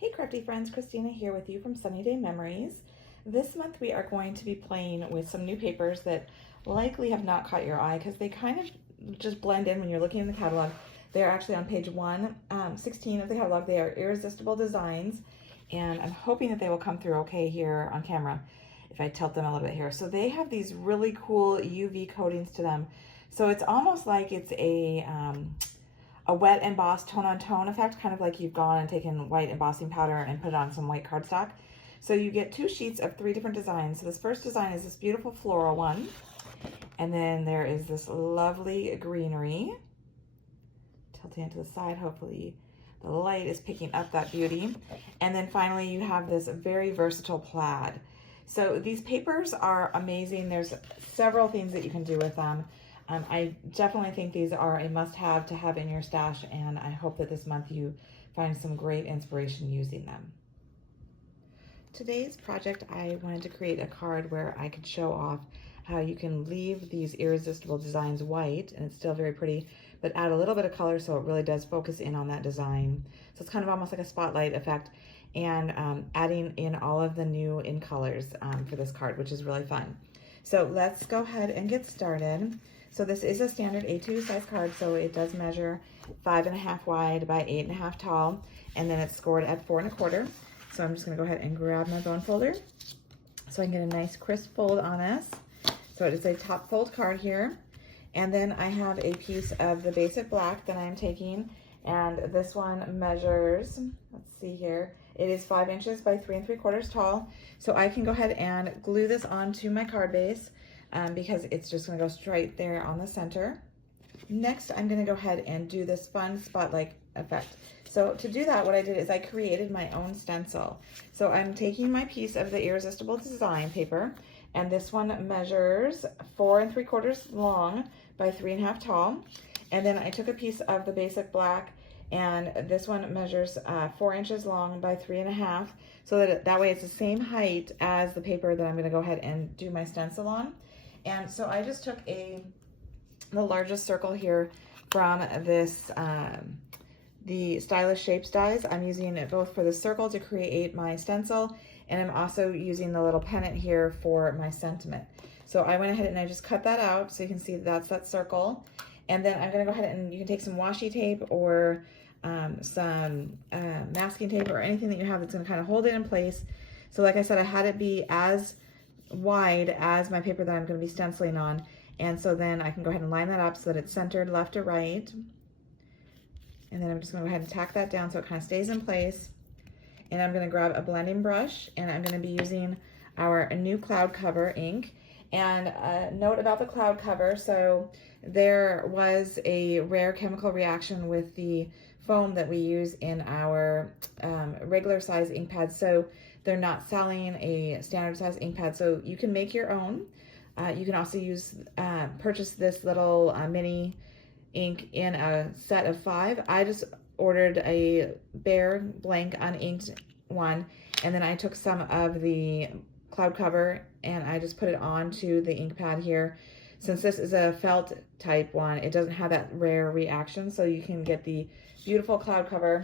Hey crafty friends, Christina here with you from Sunny Day Memories. This month we are going to be playing with some new papers that likely have not caught your eye because they kind of just blend in when you're looking in the catalog. They are actually on page 116 of the catalog. They are Irresistible Designs, and I'm hoping that they will come through okay here on camera if I tilt them a little bit here. So they have these really cool UV coatings to them. So it's almost like it's a wet embossed tone-on-tone effect, kind of like you've gone and taken white embossing powder and put it on some white cardstock. So you get 2 sheets of 3 different designs. So this first design is this beautiful floral one. And then there is this lovely greenery. Tilting it to the side, hopefully the light is picking up that beauty. And then finally you have this very versatile plaid. So these papers are amazing. There's several things that you can do with them. I definitely think these are a must-have to have in your stash, and I hope that this month you find some great inspiration using them. Today's project, I wanted to create a card where I could show off how you can leave these Irresistible Designs white, and it's still very pretty, but add a little bit of color so it really does focus in on that design. So it's kind of almost like a spotlight effect, and adding in all of the new in colors for this card, which is really fun. So let's go ahead and get started. So this is a standard A2 size card, so it does measure 5.5 wide by 8.5 tall, and then it's scored at 4 1/4. So I'm just gonna go ahead and grab my bone folder so I can get a nice crisp fold on this. So it is a top fold card here. And then I have a piece of the basic black that I'm taking, and this one measures, let's see here, it is 5 inches by 3 3/4 tall. So I can go ahead and glue this onto my card base because it's just gonna go straight there on the center. Next, I'm gonna go ahead and do this fun spotlight effect. So to do that, what I did is I created my own stencil. So I'm taking my piece of the Irresistible Design paper, and this one measures 4 3/4 long by 3.5 tall. And then I took a piece of the basic black, and this one measures 4 inches long by 3.5, so that way it's the same height as the paper that I'm gonna go ahead and do my stencil on. And so I just took the largest circle here from this, the Stylish Shapes dies. I'm using it both for the circle to create my stencil, and I'm also using the little pennant here for my sentiment. So I went ahead and I just cut that out so you can see that's that circle. And then I'm gonna go ahead and you can take some washi tape or some masking tape or anything that you have that's gonna kind of hold it in place. So like I said, I had it be as wide as my paper that I'm going to be stenciling on, and so then I can go ahead and line that up so that it's centered left to right, and then I'm just going to go ahead and tack that down so it kind of stays in place. And I'm going to grab a blending brush, and I'm going to be using our new cloud cover ink. And a note about the cloud cover, so there was a rare chemical reaction with the foam that we use in our regular size ink pads, so they're not selling a standard size ink pad, so you can make your own. You can also purchase this little mini ink in a set of 5. I just ordered a bare blank uninked one, and then I took some of the cloud cover and I just put it onto the ink pad here. Since this is a felt type one, it doesn't have that rare reaction, so you can get the beautiful cloud cover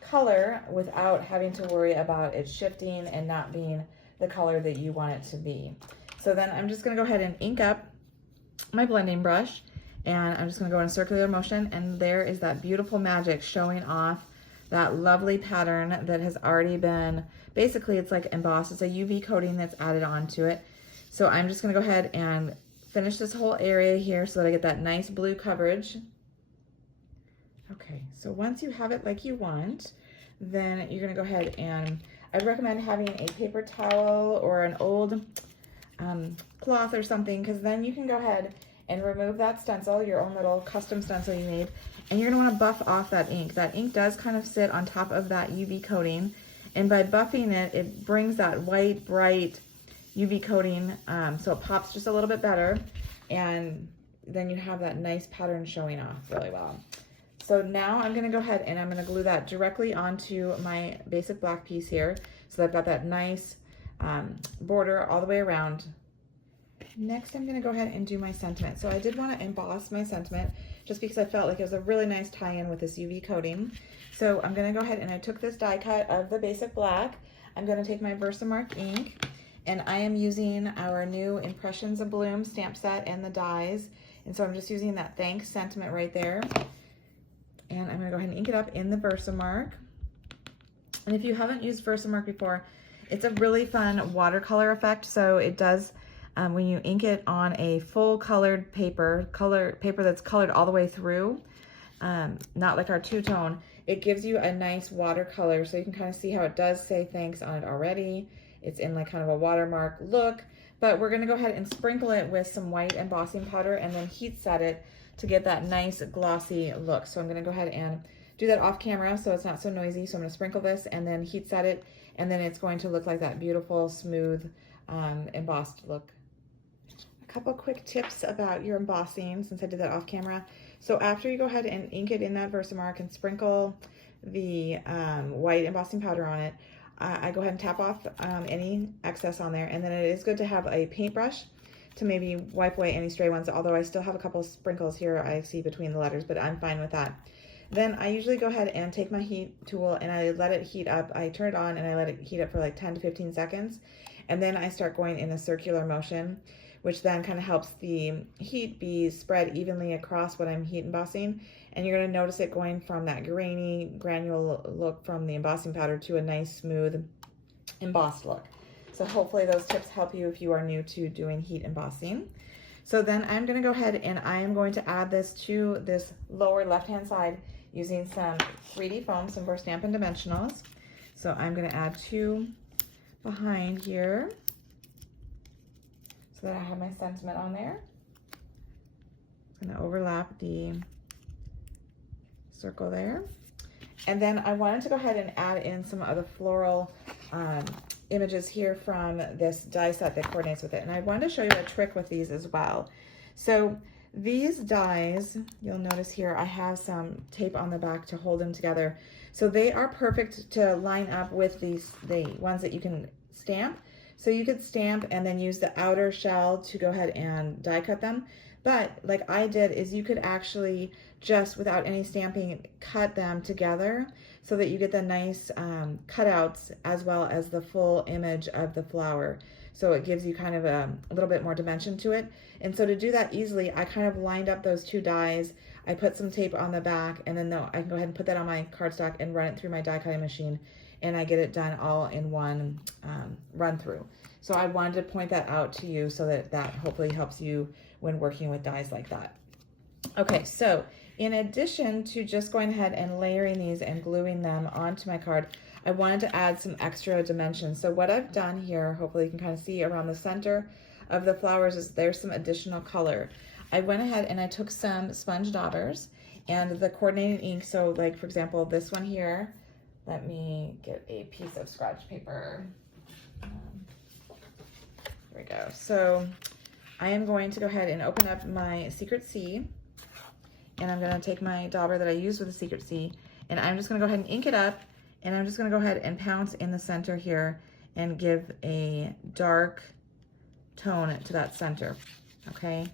color without having to worry about it shifting and not being the color that you want it to be. So then I'm just going to go ahead and ink up my blending brush, and I'm just going to go in a circular motion, and there is that beautiful magic showing off that lovely pattern that has already been, basically it's like embossed. It's a UV coating that's added onto it. So I'm just going to go ahead and finish this whole area here so that I get that nice blue coverage. Okay, so once you have it like you want, then you're gonna go ahead and I recommend having a paper towel or an old cloth or something, because then you can go ahead and remove that stencil, your own little custom stencil you made, and you're gonna wanna buff off that ink. That ink does kind of sit on top of that UV coating, and by buffing it, it brings that white, bright UV coating so it pops just a little bit better, and then you have that nice pattern showing off really well. So now I'm going to go ahead and I'm going to glue that directly onto my basic black piece here. So I've got that nice border all the way around. Next, I'm going to go ahead and do my sentiment. So I did want to emboss my sentiment just because I felt like it was a really nice tie-in with this UV coating. So I'm gonna go ahead and I took this die cut of the basic black. I'm gonna take my Versamark ink, and I am using our new Impressions Abloom Stamp Set and the dies. And so I'm just using that thanks sentiment right there. And I'm gonna go ahead and ink it up in the Versamark. And if you haven't used Versamark before, it's a really fun watercolor effect. So it does, when you ink it on a full colored paper that's colored all the way through, not like our two-tone, it gives you a nice watercolor. So you can kind of see how it does say thanks on it already. It's in like kind of a watermark look, but we're gonna go ahead and sprinkle it with some white embossing powder and then heat set it to get that nice glossy look. So I'm gonna go ahead and do that off camera so it's not so noisy. So I'm gonna sprinkle this and then heat set it, and then it's going to look like that beautiful, smooth, embossed look. A couple quick tips about your embossing since I did that off camera. So after you go ahead and ink it in that Versamark and sprinkle the white embossing powder on it, I go ahead and tap off any excess on there, and then it is good to have a paintbrush to maybe wipe away any stray ones, although I still have a couple sprinkles here I see between the letters, but I'm fine with that. Then I usually go ahead and take my heat tool and I let it heat up. I turn it on and I let it heat up for like 10 to 15 seconds. And then I start going in a circular motion, which then kind of helps the heat be spread evenly across what I'm heat embossing. And you're gonna notice it going from that grainy, granular look from the embossing powder to a nice, smooth, embossed look. So hopefully those tips help you if you are new to doing heat embossing. So then I'm gonna go ahead and I am going to add this to this lower left-hand side using some 3D foam, some for Stampin' Dimensionals. So I'm gonna add 2 behind here so that I have my sentiment on there. I'm gonna overlap the circle there. And then I wanted to go ahead and add in some of the floral images here from this die set that coordinates with it. And I wanted to show you a trick with these as well. So these dies, you'll notice here, I have some tape on the back to hold them together. So they are perfect to line up with the ones that you can stamp. So you could stamp and then use the outer shell to go ahead and die cut them. But like I did is you could actually just without any stamping cut them together so that you get the nice cutouts as well as the full image of the flower. So it gives you kind of a little bit more dimension to it. And so to do that easily, I kind of lined up those 2 dies. I put some tape on the back, and then I can go ahead and put that on my cardstock and run it through my die cutting machine, and I get it done all in one run through. So I wanted to point that out to you so that hopefully helps you when working with dies like that. Okay, so in addition to just going ahead and layering these and gluing them onto my card, I wanted to add some extra dimensions. So what I've done here, hopefully you can kind of see around the center of the flowers, is there's some additional color. I went ahead and I took some sponge daubers and the coordinating ink. So like, for example, this one here, let me get a piece of scratch paper. Here we go. So I am going to go ahead and open up my Secret C, and I'm gonna take my dauber that I used with the Secret C, and I'm just gonna go ahead and ink it up, and I'm just gonna go ahead and pounce in the center here and give a dark tone to that center, okay?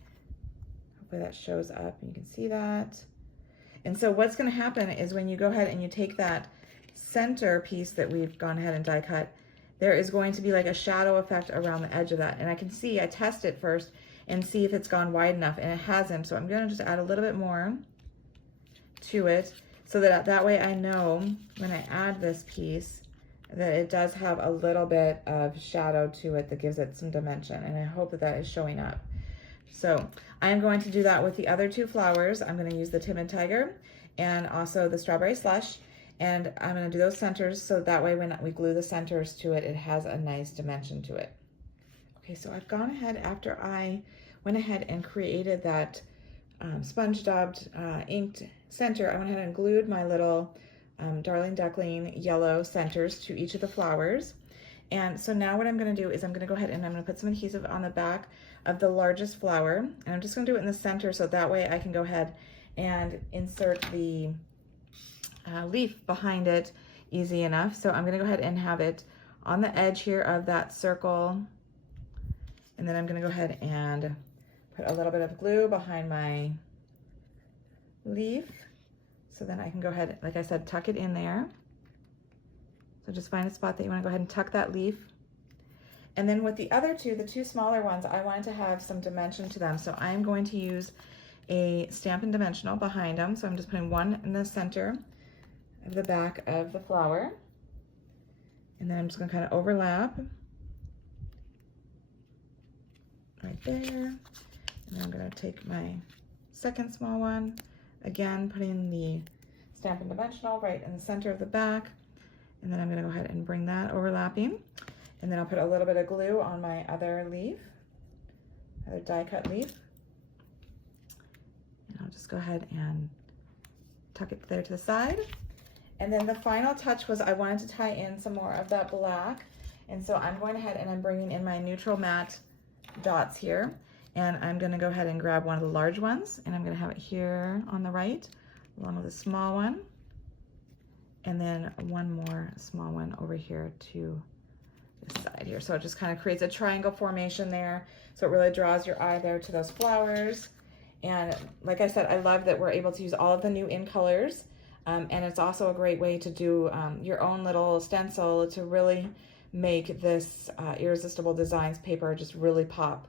Hopefully that shows up and you can see that. And so what's gonna happen is when you go ahead and you take that center piece that we've gone ahead and die cut, there is going to be like a shadow effect around the edge of that. And I can see, I test it first and see if it's gone wide enough, and it hasn't. So I'm gonna just add a little bit more to it so that way I know when I add this piece that it does have a little bit of shadow to it that gives it some dimension, and I hope that is showing up. So I'm going to do that with the other 2 flowers. I'm gonna use the Timid Tiger and also the Strawberry Slush, and I'm gonna do those centers so that way when we glue the centers to it, it has a nice dimension to it. Okay, so I've gone ahead, after I went ahead and created that sponge daubed inked center, I went ahead and glued my little Darling Duckling yellow centers to each of the flowers. And so now what I'm gonna do is I'm gonna go ahead and I'm gonna put some adhesive on the back of the largest flower, and I'm just gonna do it in the center so that way I can go ahead and insert the leaf behind it easy enough. So I'm gonna go ahead and have it on the edge here of that circle, and then I'm gonna go ahead and put a little bit of glue behind my leaf. So then I can go ahead, like I said, tuck it in there. So just find a spot that you want to go ahead and tuck that leaf. And then with the other two, the two smaller ones, I wanted to have some dimension to them. So I'm going to use a Stampin' Dimensional behind them. So I'm just putting one in the center of the back of the flower. And then I'm just going to kind of overlap right there. And then I'm going to take my second small one, again putting the Stampin' Dimensional right in the center of the back. And then I'm going to go ahead and bring that overlapping. And then I'll put a little bit of glue on my other leaf, other die cut leaf. And I'll just go ahead and tuck it there to the side. And then the final touch was I wanted to tie in some more of that black. And so I'm going ahead and I'm bringing in my neutral matte dots here. And I'm going to go ahead and grab one of the large ones. And I'm going to have it here on the right, along with a small one. And then one more small one over here to this side here. So it just kind of creates a triangle formation there. So it really draws your eye there to those flowers. And like I said, I love that we're able to use all of the new in colors. And it's also a great way to do your own little stencil to really make this Irresistible Designs paper just really pop.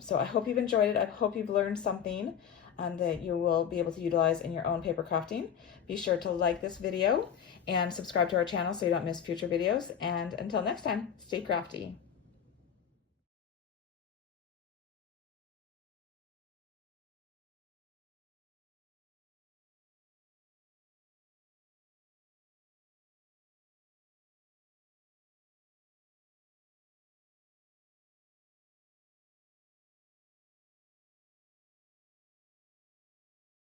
So I hope you've enjoyed it. I hope you've learned something that you will be able to utilize in your own paper crafting. Be sure to like this video and subscribe to our channel so you don't miss future videos. And until next time, stay crafty.